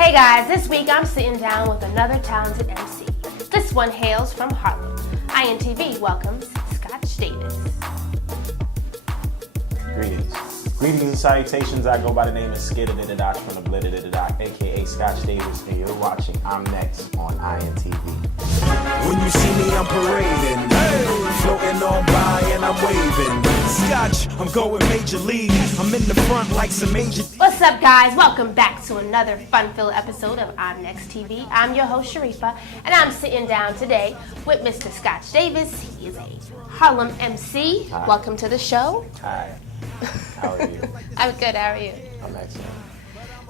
Hey guys, this week I'm sitting down with another talented MC. This one hails from Harlem. INTV welcomes Skotch Davis. Greetings and salutations. I go by the name of Skitadididot from the Blitadididot, aka Skotch Davis, and you're watching I'm Next on INTV. When you see me, I'm parading, floating on by and I'm waving. Skotch, I'm going major league. I'm in the front like some major. What's up, guys? Welcome back to another fun-filled episode of I'm Next TV. I'm your host, Sharifa, and I'm sitting down today with Mr. Skotch Davis. He is a Harlem MC. Hi. Welcome to the show. Hi. How are you? I'm good. How are you? I'm excellent.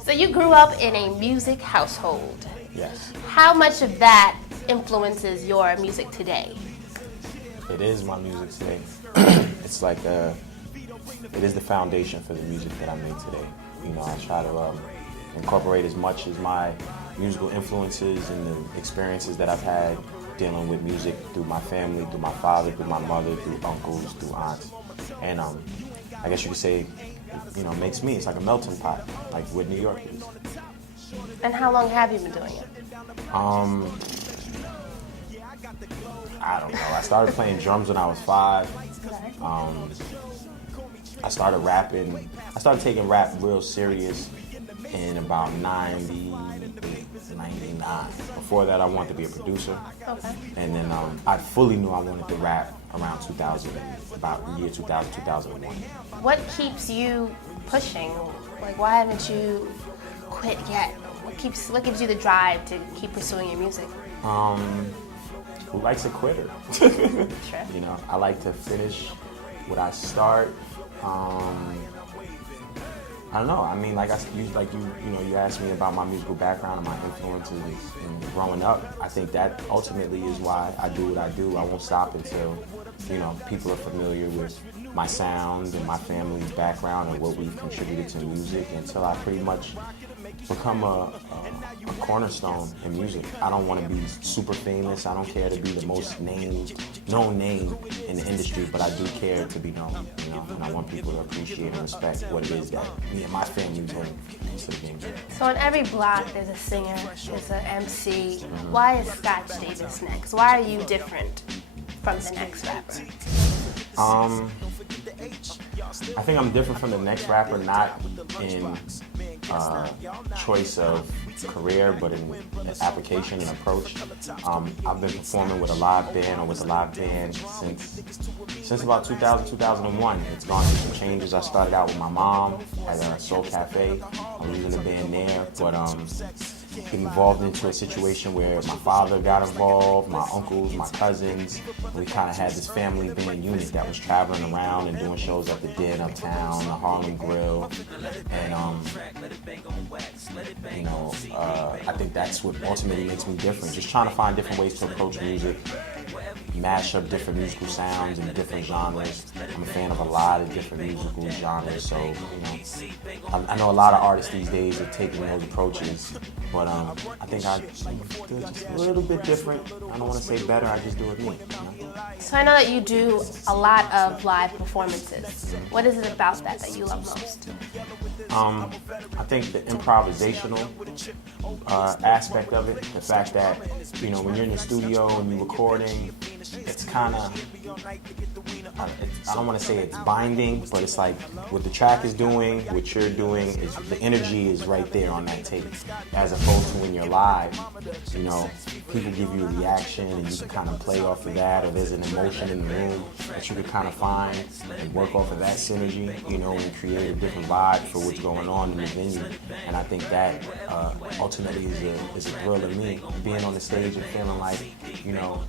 So you grew up in a music household. Yes. How much of that influences your music today? It is my music today. It's like it is the foundation for the music that I make today. You know, I try to incorporate as much as my musical influences and the experiences that I've had dealing with music through my family, through my father, through my mother, through uncles, through aunts. And I guess you could say, you know, makes me, it's like a melting pot, like what New York is. And how long have you been doing it? I don't know. I started playing drums when I was 5. I started rapping. I started taking rap real serious in about 98, 99. Before that, I wanted to be a producer. Okay. And then I fully knew I wanted to rap around 2000, about the year 2000, 2001. What keeps you pushing? Like, why haven't you quit yet? What gives you the drive to keep pursuing your music? Who likes a quitter? Sure. You know, I like to finish what I start. I don't know. I mean, you asked me about my musical background and my influences in growing up. I think that ultimately is why I do what I do. I won't stop until, you know, people are familiar with my sound and my family's background and what we've contributed to music until I pretty much become a cornerstone in music. I don't want to be super famous. I don't care to be the most known name in the industry, but I do care to be known, you know, and I want people to appreciate and respect what it is that me and my family bring to the game. So on every block, there's a singer, there's an MC. Why is Skotch Davis next? Why are you different from the next rapper? I think I'm different from the next rapper, not in choice of career, but in application and approach. I've been performing with a live band or with a live band since about 2000, 2001. It's gone through some changes. I started out with my mom at a Soul Cafe. I was in the band there, but been involved into a situation where my father got involved, my uncles, my cousins. We kind of had this family band unit that was traveling around and doing shows at the Den Uptown, the Harlem Grill, and I think that's what ultimately makes me different. Just trying to find different ways to approach music, mash up different musical sounds and different genres. I'm a fan of a lot of different musical genres, so you know, I know a lot of artists these days are taking those approaches, but I think I do it just a little bit different. I don't want to say better, I just do it me. You know? So I know that you do a lot of live performances. What is it about that you love most? I think the improvisational aspect of it, the fact that, you know, when you're in the studio and you're recording, it's kind of, I don't want to say it's binding, but it's like what the track is doing, what you're doing, is the energy is right there on that tape. As opposed to when you're live, you know, people give you a reaction and you can kind of play off of that, or there's an emotion in the room that you can kind of find and work off of that synergy, you know, and create a different vibe for what's going on in the venue. And I think that ultimately is a thrill of me, being on the stage and feeling like, you know,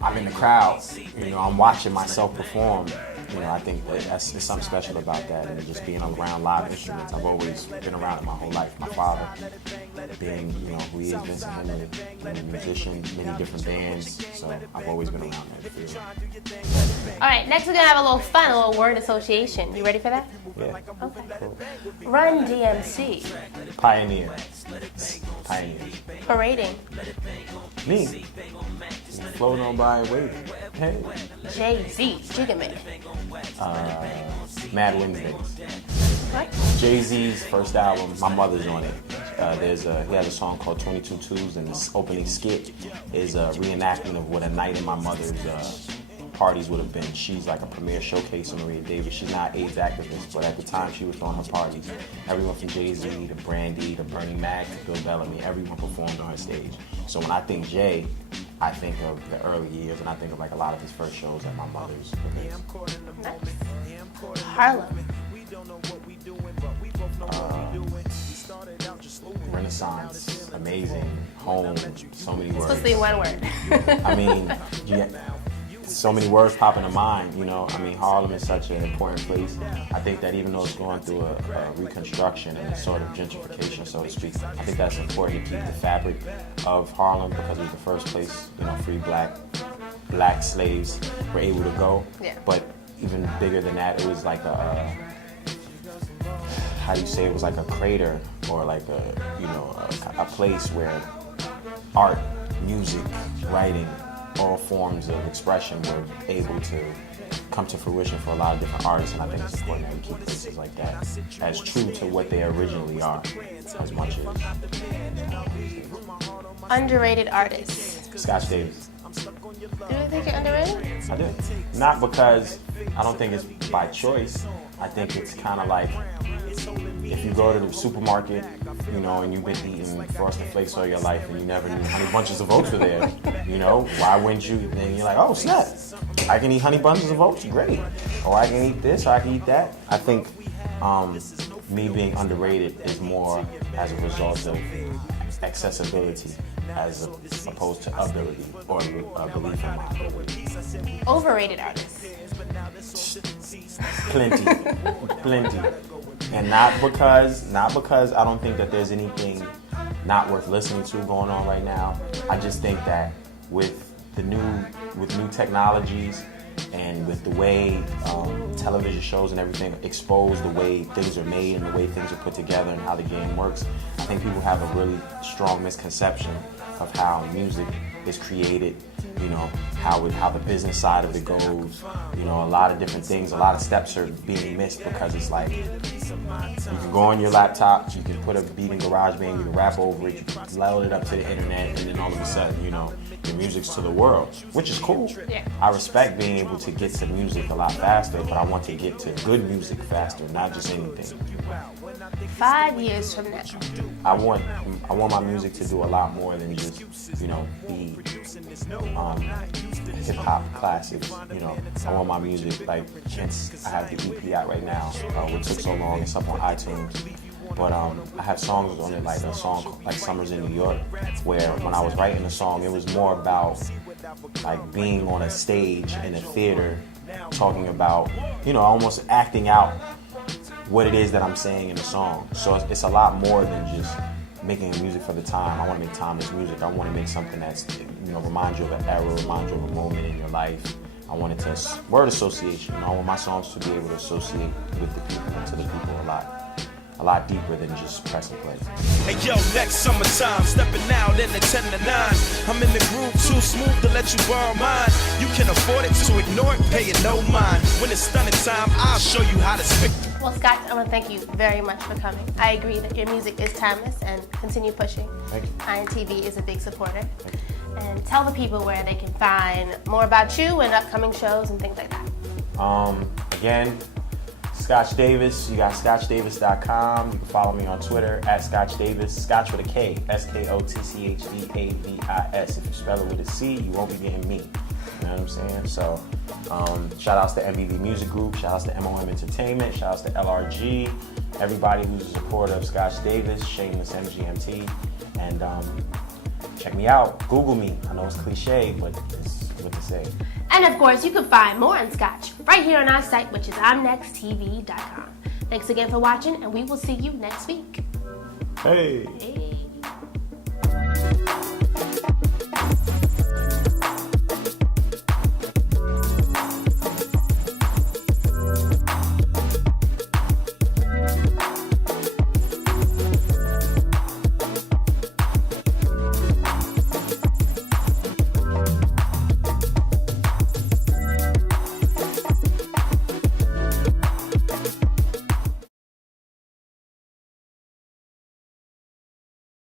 I'm in the crowd, you know, I'm watching myself perform. You know, I think there's something special about that, and just being around live instruments. I've always been around it my whole life. My father being, you know, who he is, Vincent Henry, being a musician, many different bands, so I've always been around that field. All right, next we're gonna have a little fun, a little word association. You ready for that? Yeah. Okay. Cool. Run DMC. Pioneer. Parading. Me. Floating on by waving. Hey. Jay-Z. Jigga Man. Mad Wednesdays. What? Jay-Z's first album, my mother's on it. he has a song called 22 Twos, and this opening skit is a reenactment of what a night in my mother's parties would have been. She's like a premier showcase of Maria Davis. She's not AIDS activist, but at the time she was throwing her parties. Everyone from Jay-Z to Brandy to Bernie Mac to Bill Bellamy, everyone performed on her stage. So when I think Jay, I think of the early years, and I think of like a lot of his first shows at my mother's events. Nice. Harlem. Renaissance, amazing, home, so many words. Supposed to be one word. I mean, so many words pop into mind, you know. I mean, Harlem is such an important place. I think that even though it's going through a reconstruction and a sort of gentrification, so to speak, I think that's important to keep the fabric of Harlem because it was the first place, you know, free black slaves were able to go. Yeah. But even bigger than that, it was like how do you say, it was like a crater or like a place where art, music, writing, all forms of expression were able to come to fruition for a lot of different artists, and I think it's important that we keep places like that as true to what they originally are as much as. Underrated artists. Skotch Davis. Do you think you're underrated? I do. Not because I don't think it's by choice. I think it's kind of like if you go to the supermarket, you know, and you've been eating Frosted Flakes all your life and you never knew Honey Bunches of Oats were there, you know, why wouldn't you? And you're like, oh snap, I can eat Honey Bunches of Oats, great. Or I can eat this, or I can eat that. I think me being underrated is more as a result of accessibility as opposed to ability or belief in my ability. Overrated artists. Plenty. And not because I don't think that there's anything not worth listening to going on right now. I just think that with new technologies and with the way television shows and everything expose the way things are made and the way things are put together and how the game works, I think people have a really strong misconception of how music is created, you know, how the business side of it goes, you know, a lot of different things, a lot of steps are being missed because it's like, you can go on your laptop, you can put a beat in GarageBand, you can rap over it, you can load it up to the internet, and then all of a sudden, you know, your music's to the world, which is cool. Yeah. I respect being able to get to music a lot faster, but I want to get to good music faster, not just anything. 5 years from now. I want my music to do a lot more than just, you know, be hip hop classics. You know, I want my music, like, I have the EP out right now. What took so long, it's up on iTunes. But I have songs on it, like a song like Summers in New York, where when I was writing the song, it was more about like being on a stage in a theater, talking about, you know, almost acting out what it is that I'm saying in the song. So it's a lot more than just making music for the time. I want to make timeless music. I want to make something that's, you know, remind you of an era, remind you of a moment in your life. I want it to, word association. I want my songs to be able to associate with the people and to the people a lot deeper than just press and play. Hey yo, next summertime, stepping out in the 10 to 9. I'm in the groove too smooth to let you borrow mine. You can afford it, so ignore it, pay it no mind. When it's stunning time, I'll show you how to spit. Well, Scott, I want to thank you very much for coming. I agree that your music is timeless and continue pushing. Thank you. INTV is a big supporter. And tell the people where they can find more about you and upcoming shows and things like that. Again, Skotch Davis. You got SkotchDavis.com. You can follow me on Twitter at Skotch Davis. Skotch with a K. SKOTCHDAVIS. If you spell it with a C, you won't be getting me. You know what I'm saying? So, shout outs to MBV Music Group. Shout outs to MOM Entertainment. Shout outs to LRG. Everybody who's a supporter of Skotch Davis. Shameless MGMT. And check me out. Google me. I know it's cliche, but it's what to say. And of course, you can find more on Scotch right here on our site, which is I'mNextTV.com. Thanks again for watching, and we will see you next week. Hey.